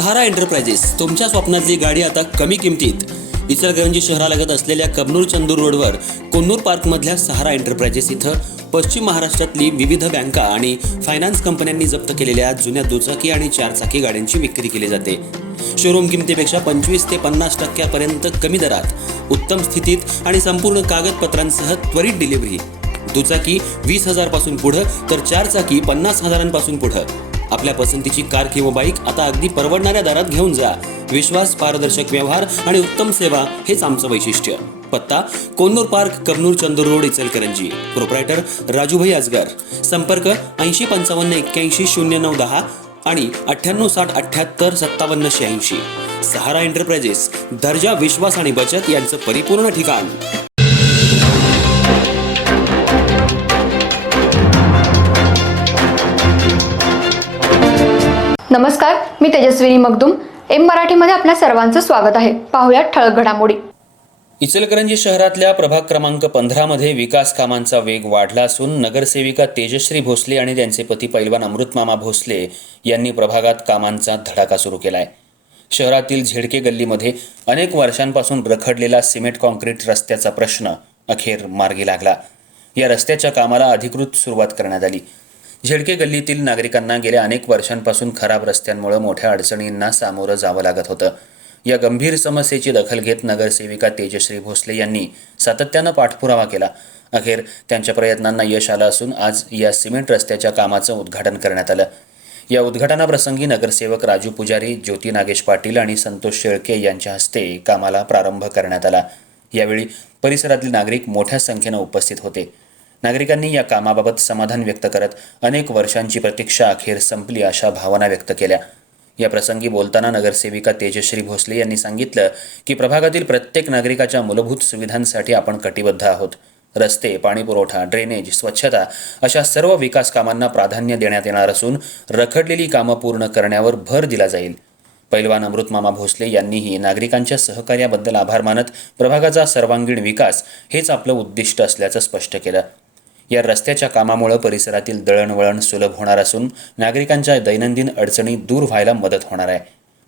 सहारा enterprises तुमच्या स्वप्नातली गाडी आता कमी किमतीत. इचलकरंजी शहरालगत असलेल्या कबनूर चंदूर रोडवर कोन्नूर पार्कमधल्या सहारा एंटरप्राइजेस इथं पश्चिम महाराष्ट्रातली विविध बँका आणि फायनान्स कंपन्यांनी जप्त केलेल्या जुन्या दुचाकी आणि चारचाकी गाड्यांची विक्री केली जाते. शोरूम किमतीपेक्षा 25 ते 50% कमी दरात, उत्तम स्थितीत आणि संपूर्ण कागदपत्रांसह त्वरित डिलिव्हरी. दुचाकी 20,000 पासून पुढे तर चारचाकी 50,000 पुढे. आपल्या पसंतीची कार किंवा बाईक आता अगदी परवडणाऱ्या दरात घेऊन जा. विश्वास, पारदर्शक व्यवहार आणि उत्तम सेवा हेच आमचं वैशिष्ट्य. पत्ता Konnur park, Kabnur Chandur road, Ichalkaranji. Proprietor Rajubhai Ajgar. संपर्क 8055810910 आणि 9860785786. सहारा एंटरप्राइजेस, दर्जा, विश्वास आणि बचत यांचं परिपूर्ण ठिकाण. नमस्कार, मी तेजस्विनी मगदूम. एम मराठीमध्ये आपल्या सर्वांचं स्वागत आहे. पाहूयात ठळक घडामोडी. इचलकरंजी शहरातल्या प्रभाग क्रमांक 15 मध्ये विकास कामांचा वेग वाढला असून नगरसेविका तेजश्री भोसले आणि त्यांचे पती पैलवान अमृतमामा भोसले यांनी प्रभागात कामांचा धडाका सुरू केलाय. शहरातील झेडके गल्लीमध्ये अनेक वर्षांपासून रखडलेला सिमेंट कॉन्क्रीट रस्त्याचा प्रश्न अखेर मार्गी लागला. या रस्त्याच्या कामाला अधिकृत सुरुवात करण्यात आली. झेडके गल्लीतील नागरिकांना गेल्या अनेक वर्षांपासून खराब रस्त्यांमुळे मोठ्या अडचणींना सामोरं जावं लागत होतं. या गंभीर समस्येची दखल घेत नगरसेविका तेजश्री भोसले यांनी सातत्यानं पाठपुरावा केला. अखेर त्यांच्या प्रयत्नांना यश आलं असून आज या सिमेंट रस्त्याच्या कामाचं उद्घाटन करण्यात आलं. या उद्घाटनाप्रसंगी नगरसेवक राजू पुजारी, ज्योती नागेश पाटील आणि संतोष शेळके यांच्या हस्ते कामाला प्रारंभ करण्यात आला. यावेळी परिसरातील नागरिक मोठ्या संख्येनं उपस्थित होते. नागरिकांनी या कामाबाबत समाधान व्यक्त करत अनेक वर्षांची प्रतीक्षा अखेर संपली अशा भावना व्यक्त केल्या. या प्रसंगी बोलताना नगरसेविका तेजश्री भोसले यांनी सांगितलं की प्रभागातील प्रत्येक नागरिकाच्या मूलभूत सुविधांसाठी आपण कटिबद्ध आहोत. रस्ते, पाणीपुरवठा, ड्रेनेज, स्वच्छता अशा सर्व विकास कामांना प्राधान्य देण्यात येणार असून रखडलेली कामं पूर्ण करण्यावर भर दिला जाईल. पैलवान अमृतमामा भोसले यांनीही नागरिकांच्या सहकार्याबद्दल आभार मानत प्रभागाचा सर्वांगीण विकास हेच आपलं उद्दिष्ट असल्याचं स्पष्ट केलं. या रस्त्याच्या कामामुळे परिसरातील दळणवळण सुलभ होणार असून नागरिकांच्या दैनंदिन अडचणी दूर व्हायला मदत होणार आहे.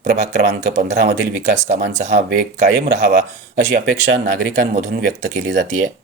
प्रभाग क्रमांक 15 मधील विकास कामांचा हा वेग कायम राहावा अशी अपेक्षा नागरिकांमधून व्यक्त केली जाते.